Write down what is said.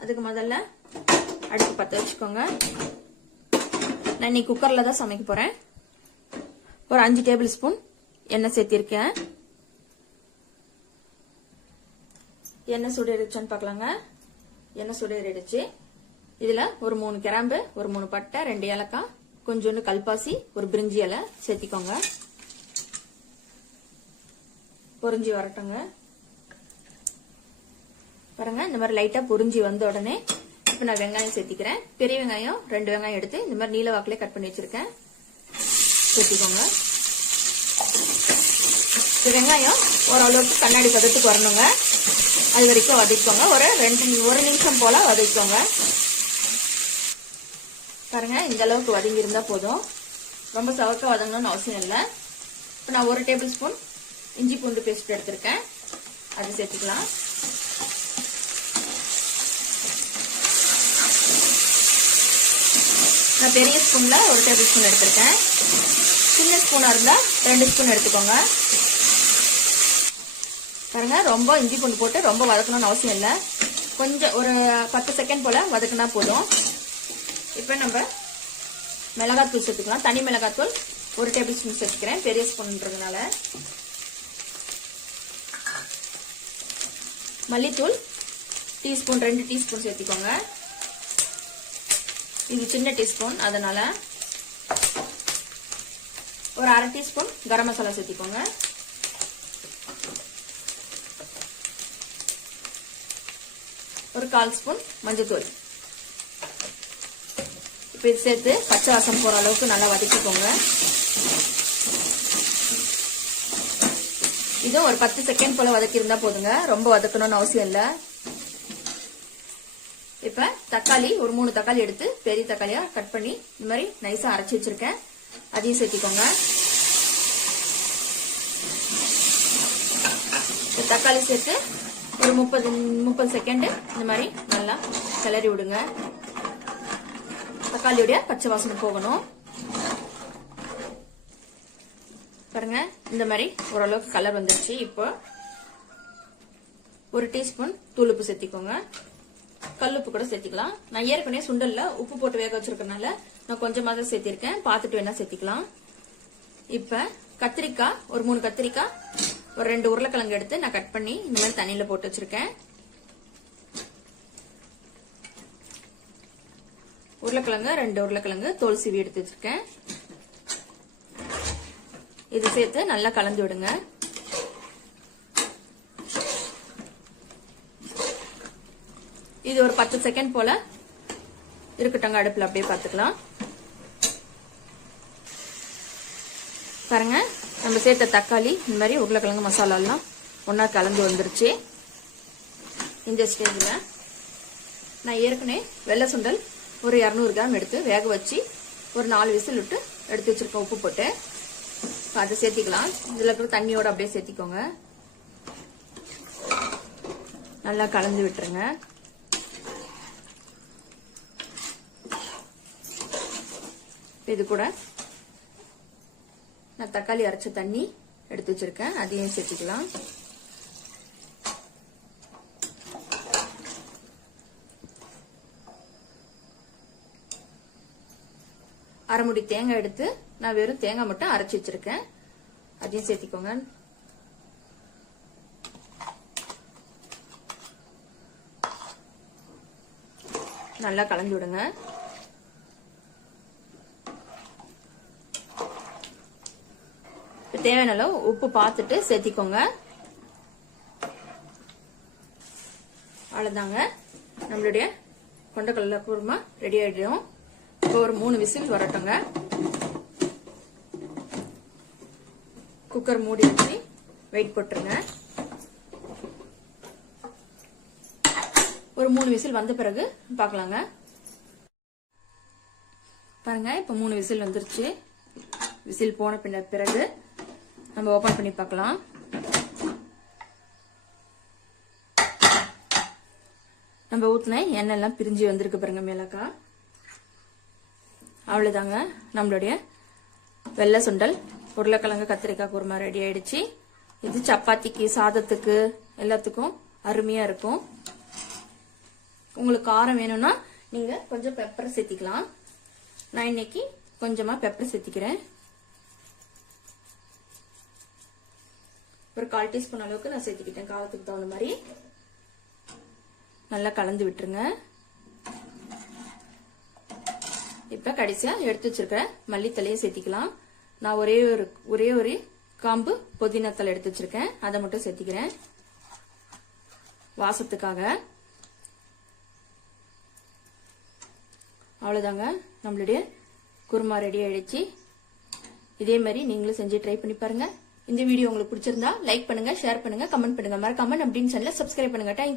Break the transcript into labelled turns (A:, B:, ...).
A: அதுக்கு முதல்ல அடுப்பு பற்ற வச்சுக்கோங்க. நான் இன்னைக்கு குக்கரில் தான் சமைக்க போகிறேன் ஒரு அஞ்சு டேபிள் ஸ்பூன் எண்ணெய் சேர்த்திருக்கேன். எண்ணெய் சுடரிடுச்சான்னு பார்க்கலாங்க. எண்ணெய் சுடரிடுச்சு இதில் ஒரு மூணு கிராம்பு ஒரு மூணு பட்டை ரெண்டு ஏலக்காய் கொஞ்சோண்டு கல்பாசி ஒரு பிரிஞ்சி இலை சேர்த்திக்கோங்க. பொறிஞ்சி வரட்டுங்க. பாருங்க இந்த மாதிரி லைட்டா பொறிஞ்சி வந்த உடனே இப்ப நான் வெங்காயம் சேர்த்திக்கிறேன். பெரிய வெங்காயம் ரெண்டு வெங்காயம் எடுத்து இந்த மாதிரி நீல வாக்குல கட் பண்ணி வச்சிருக்கேன். சேர்த்திக்கோங்க. வெங்காயம் ஓரளவுக்கு கண்ணாடி பதத்துக்கு வரணுங்க. அது வரைக்கும் வதக்கிக்கோங்க. ஒரு ரெண்டு ஒரு நிமிஷம் போல வதக்கிக்கோங்க. பாருங்க இந்த அளவுக்கு வதங்கி இருந்தா போதும். ரொம்ப சவக்க வதங்கணும்னு அவசியம் இல்லை. இப்போ நான் ஒரு டேபிள் ஸ்பூன் இஞ்சி பூண்டு பேஸ்ட் எடுத்திருக்கேன். அது சேர்த்துக்கலாம். நான் பெரிய ஸ்பூனில் ஒரு டேபிள் ஸ்பூன் எடுத்திருக்கேன். சின்ன ஸ்பூனாக இருந்தால் ரெண்டு ஸ்பூன் எடுத்துக்கோங்க. பாருங்க ரொம்ப இஞ்சி பூண்டு போட்டு ரொம்ப வதக்கணும்னு அவசியம் இல்லை. கொஞ்சம் ஒரு பத்து செகண்ட் போல் வதக்குனா போதும். இப்போ நம்ம மிளகாத்தூள் சேர்த்துக்கலாம். தனி மிளகாத்தூள் ஒரு டேபிள் ஸ்பூன் சேர்த்துக்கிறேன். பெரிய ஸ்பூன்ன்றதுனால மல்லித்தூள் டீஸ்பூன் ரெண்டு டீஸ்பூன் சேர்த்துக்கோங்க. இது சின்ன டீஸ்பூன் அதனால ஒரு அரை டீஸ்பூன் கரம் மசாலா சேர்த்திக்கோங்க. ஒரு கால் ஸ்பூன் மஞ்சத்தூள். இப்போ இது சேர்த்து பச்சை வாசம் போகிற அளவுக்கு நல்லா வதக்கிக்கோங்க. இதுவும் ஒரு பத்து செகண்ட் போல வதக்கி இருந்தா போதுங்க. ரொம்ப வதக்கணும்னு அவசியம் இல்லை. இப்ப தக்காளி ஒரு மூணு தக்காளி எடுத்து பெரிய தக்காளியா கட் பண்ணி இந்த மாதிரி நைஸா அரைச்சி வச்சிருக்கேன். அதையும் சேர்த்திக்கோங்க. தக்காளி சேர்த்து ஒரு முப்பது முப்பது செகண்ட் இந்த மாதிரி நல்லா கிளறி விடுங்க. தக்காளியோடைய பச்சை வாசனை போகணும். பாருங்க இந்த மாதிரி ஓரளவுக்கு கலர் வந்துருச்சு. இப்போ ஒரு டீஸ்பூன் தூளுப்பு சேர்த்திக்கோங்க. கல்லுப்பு கூட சேர்த்திக்கலாம். நான் ஏற்கனவே சுண்டல்ல உப்பு போட்டு வேக வச்சிருக்கனால நான் கொஞ்சமாக தான் சேர்த்திருக்கேன். பார்த்துட்டு வேணா சேர்த்திக்கலாம். இப்ப கத்திரிக்காய் ஒரு மூணு கத்திரிக்காய் ஒரு ரெண்டு உருளைக்கிழங்கு எடுத்து நான் கட் பண்ணி இந்த மாதிரி தண்ணியில போட்டு வச்சிருக்கேன். உருளைக்கிழங்கு ரெண்டு உருளைக்கிழங்கு தோல் சீவி எடுத்து வச்சிருக்கேன். இது சேர்த்து நல்லா கலந்து விடுங்க. இது ஒரு பத்து செகண்ட் போல இருக்கட்டங்க அடுப்புல அப்படியே பார்த்துக்கலாம் பாருங்க நம்ம சேர்த்த தக்காளி இந்த மாதிரி உருளைக்கிழங்கு மசாலா எல்லாம் ஒன்னா கலந்து வந்துருச்சு. இந்த ஸ்டேஜில் நான் ஏற்கனவே வெள்ளை சுண்டல் ஒரு இரநூறு கிராம் எடுத்து வேக வச்சு ஒரு நாலு விசில் விட்டு எடுத்து வச்சிருக்கேன் உப்பு போட்டு. அதை சேர்த்திக்கலாம். இதுல இருக்கிற தண்ணியோட அப்படியே சேர்த்திக்கோங்க. நல்லா கலந்து விட்டுருங்க. இது கூட நான் தக்காளி அரைச்ச தண்ணி எடுத்து வச்சிருக்கேன். அதையும் சேர்த்துக்கலாம். அரைமுடி தேங்காய் எடுத்து நான் வெறும் தேங்காய் மட்டும் அரைச்சி வச்சிருக்கேன். அதையும் சேர்த்திக்கோங்க. நல்லா கலந்து விடுங்க. தேவையான அளவு உப்பு பார்த்துட்டு சேர்த்திக்கோங்க. அவ்வளோதாங்க நம்மளுடைய கொண்டக்கடலை குருமா ரெடி ஆயிடும். இப்போ ஒரு மூணு விசில் வரட்டுங்க. குக்கர் மூடி வச்சு வெயிட் போட்டுருங்க. ஒரு மூணு விசில் வந்த பிறகு பார்க்கலாங்க. பாருங்க இப்போ மூணு விசில் வந்துருச்சு. விசில் போன பின்ன பிறகு நம்ம ஓபன் பண்ணி பார்க்கலாம். நம்ம ஊற்றின எண்ணெய் எல்லாம் பிரிஞ்சு வந்திருக்கு பாருங்க மேலக்கா அவ்வளோதாங்க நம்மளுடைய வெள்ளை சுண்டல் உருளைக்கிழங்கு கத்திரிக்காய் குருமா ரெடி ஆயிடுச்சு. இது சப்பாத்திக்கு சாதத்துக்கு எல்லாத்துக்கும் அருமையா இருக்கும். உங்களுக்கு காரம் வேணும்னா நீங்க கொஞ்சம் பெப்பர் சேர்த்திக்கலாம். நான் இன்னைக்கு கொஞ்சமா பெப்பர் சேர்த்திக்கிறேன். ஒரு கால் டீஸ்பூன் அளவுக்கு நான் சேர்த்துக்கிட்டேன். காரத்துக்கு தகுந்த மாதிரி. நல்லா கலந்து விட்டுருங்க. இப்ப கடைசியா எடுத்து வச்சிருக்க மல்லித்தலையை சேர்த்திக்கலாம். நான் ஒரே ஒரு ஒரே ஒரு காம்பு புதினா எடுத்து வச்சிருக்கேன். அதை மட்டும் சேர்த்திக்கிறேன். வாசத்துக்காக. அவ்வளவுதாங்க. நம்மளுடைய குருமா ரெடி ஆயிடுச்சு. இதே மாதிரி நீங்களும் செஞ்சு ட்ரை பண்ணி பாருங்க. இந்த வீடியோ உங்களுக்கு பிடிச்சிருந்தா லைக் பண்ணுங்க ஷேர் பண்ணுங்க கமெண்ட் பண்ணுங்க. மறக்காம நம்ம சேனலை சப்ஸ்கிரைப் பண்ணுங்க. தேங்க்யூ